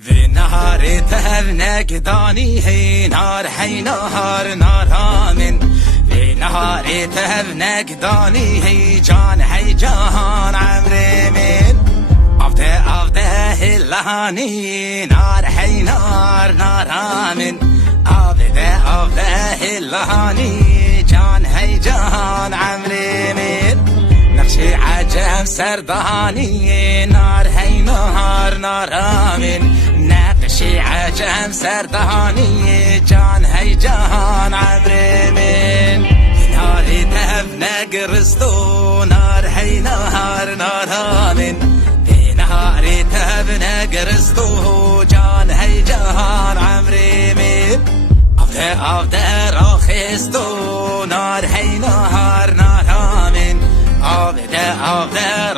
في نهار تهبنا قداني هي نار حي نهار نار من في نهار تهبنا قداني هي جان حي جان عمري من أفده هلاني نار حي نار من أفده هلاني جان حي جان عمري من نقشي عجم سرداني نار حي نار من نقشي عجم سرداني جان هي جان عمري من نار دهبنا قرستو نار حي نار من في نهار دهبنا قرستو جان هي جان عمري من أفده راخستو نار حي نار من أفده